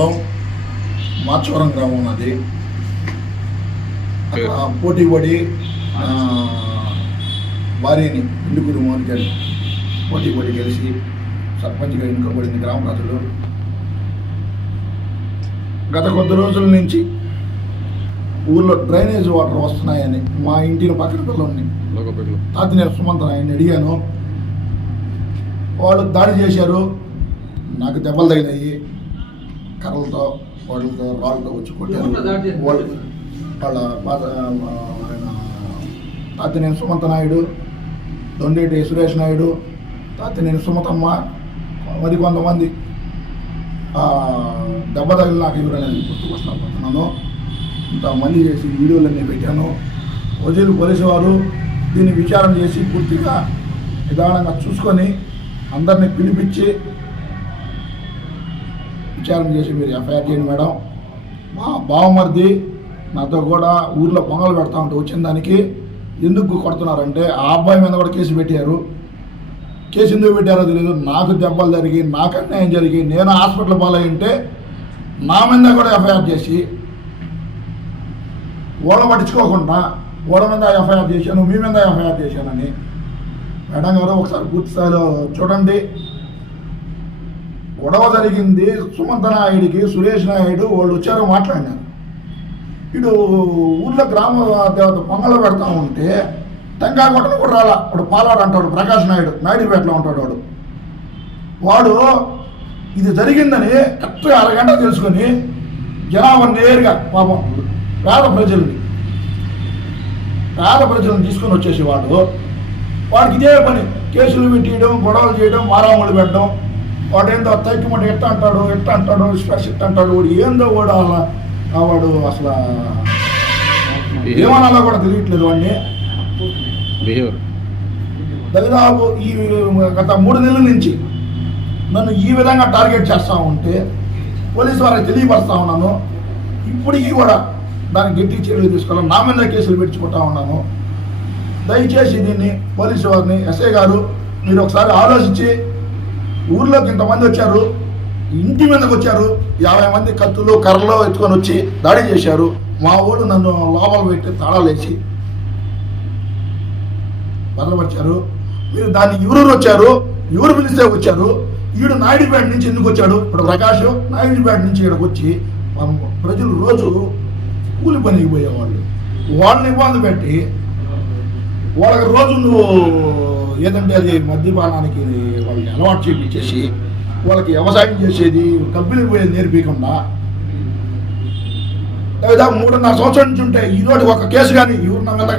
మండలం మాచవరం గ్రామం అది. పోటీ పడి భార్యని ఇందుకూరు మోనికని పోటీ పడి గెలిచి సర్పంచ్గా ఎన్నుకోబడింది గ్రామ ప్రజలు. గత కొద్ది రోజుల నుంచి ఊళ్ళో డ్రైనేజ్ వాటర్ వస్తున్నాయని మా ఇంటిని పక్కన పిల్లల్ని తాతినేని సుమంత్ ఆయన్ని అడిగాను. వాళ్ళు దాడి చేశారు, నాకు దెబ్బలు తగిలాయి, కర్రలతో వాళ్ళతో రాళ్ళతో వచ్చి కొట్టారు. వాళ్ళ ఆయన తాతినేని సుమంత నాయుడు, దొండేటి సురేష్ నాయుడు, తాతినేని సుమతమ్మ, మరి కొంతమంది దెబ్బ తగిలి నాకు ఎవరనేది గుర్తుకొస్తున్నాను. ఇంతమంది చేసి వీడియోలన్నీ పెట్టాను. వజీలు పోలీసు వారు దీన్ని విచారణ చేసి పూర్తిగా నిదానంగా చూసుకొని అందరినీ పిలిపించి విచారణ చేసి మీరు ఎఫ్ఐఆర్ చేయండి మేడం. మా బావమరిది నాతో కూడా ఊర్లో పొంగలు పెడతా ఉంటే వచ్చిన దానికి ఎందుకు కొడుతున్నారంటే ఆ అబ్బాయి మీద కూడా కేసు పెట్టారు. కేసు ఎందుకు పెట్టారో తెలియదు. నాకు దెబ్బలు జరిగి, నాకు అన్యాయం జరిగి, నేను హాస్పిటల్ పాలై ఉంటే నా మీద కూడా ఎఫ్ఐఆర్ చేసి ఓడ పట్టించుకోకుండా ఓడ మీద ఎఫ్ఐఆర్ చేశాను, మీ మీద ఎఫ్ఐఆర్ చేశానని. మేడం గారు ఒకసారి పూర్తి స్థాయిలో చూడండి. గొడవ జరిగింది సుమంత నాయుడికి, సురేష్ నాయుడు వాళ్ళు వచ్చారో మాట్లాడినారు. ఇటు ఊర్లో గ్రామ దేవత పొంగలు పెడతా ఉంటే టెంకాయ కొట్టను కూడా రాలా. వాడు పాలాడు అంటాడు, ప్రకాష్ నాయుడు, నాయుడుపేటలో ఉంటాడు వాడు ఇది జరిగిందని కరెక్ట్గా అరగంట తెలుసుకొని జనాభా నేరుగా పాపం పేద ప్రజలను తీసుకొని వచ్చేసేవాడు. వాడికి ఇదే పని, కేసులు పెట్టేయడం, గొడవలు చేయడం, మారాములు పెట్టడం. వాడు ఏందో తైకమంటే ఎట్ట అంటాడు స్పెషల్ అంటాడు. వాడు ఏందో వాడు వాడు అసలు ఏమనాలో కూడా తెలియట్లేదు వాడిని. దాదాపు ఈ గత 3 నెలల నుంచి నన్ను ఈ విధంగా టార్గెట్ చేస్తూ ఉంటే పోలీసు వారికి తెలియపరుస్తూ ఉన్నాను. ఇప్పటికీ కూడా దానికి గట్టి చర్యలు తీసుకోవాలి. నా మీద కేసులు పెట్టుకుంటా ఉన్నాను. దయచేసి దీన్ని పోలీసు వారిని, ఎస్ఐ గారు మీరు ఒకసారి ఆలోచించి, ఊర్లోకి ఇంతమంది వచ్చారు, ఇంటి మీదకి వచ్చారు, 50 మంది కత్తులు కర్రలు ఎత్తుకొని వచ్చి దాడి చేశారు. మా ఊళ్ళు నన్ను లోపల పెట్టి తాళాలు వేసి భద్రపరిచారు. మీరు దాన్ని ఎవరు వచ్చారు, ఎవరు పిలిస్తే వచ్చారు, ఈడు నాయుడుపేట నుంచి ఎందుకు వచ్చాడు? ఇప్పుడు ప్రకాష్ నాయుడుపేట నుంచి ఇక్కడికి వచ్చి ప్రజలు రోజు కూలి పనికి పోయేవాళ్ళు, వాళ్ళని ఇబ్బంది పెట్టి వాళ్ళకి రోజు నువ్వు ఏదంటే అది మద్యపానానికి వాళ్ళకి అలవాటు చేయించేసి వాళ్ళకి వ్యవసాయం చేసేది, కంపెనీకి పోయేది నేర్పించకుండా దాదాపు 3.5 సంవత్సరాల నుంచి ఉంటే ఈరోజు ఒక కేసు కానీ ఎవరు నా మీద